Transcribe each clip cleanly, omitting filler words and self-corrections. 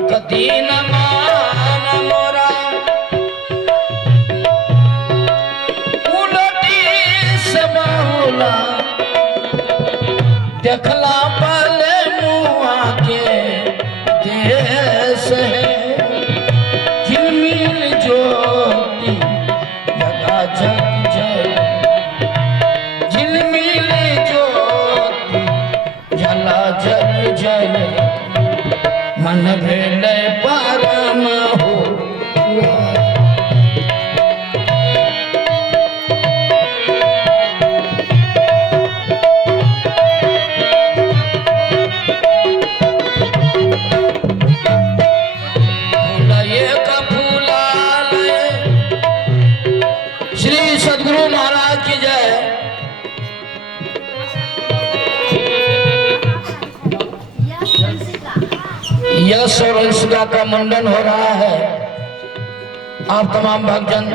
एक दिन मान मोरा उलटी से बहुला देखला पले मुआ के देश है झिलमिल ज्योति जगा जग जय झिलमिल ज्योति जला जग जय मन भेल परम हो श्री सद्गुरु महाराज की जय। यश और अंशिका का मुंडन हो रहा है। आप तमाम भक्तजन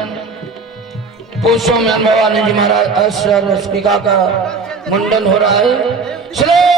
पुष्पों में अनुभव आनंद जी महाराज यश और अंशिका का मुंडन हो रहा है।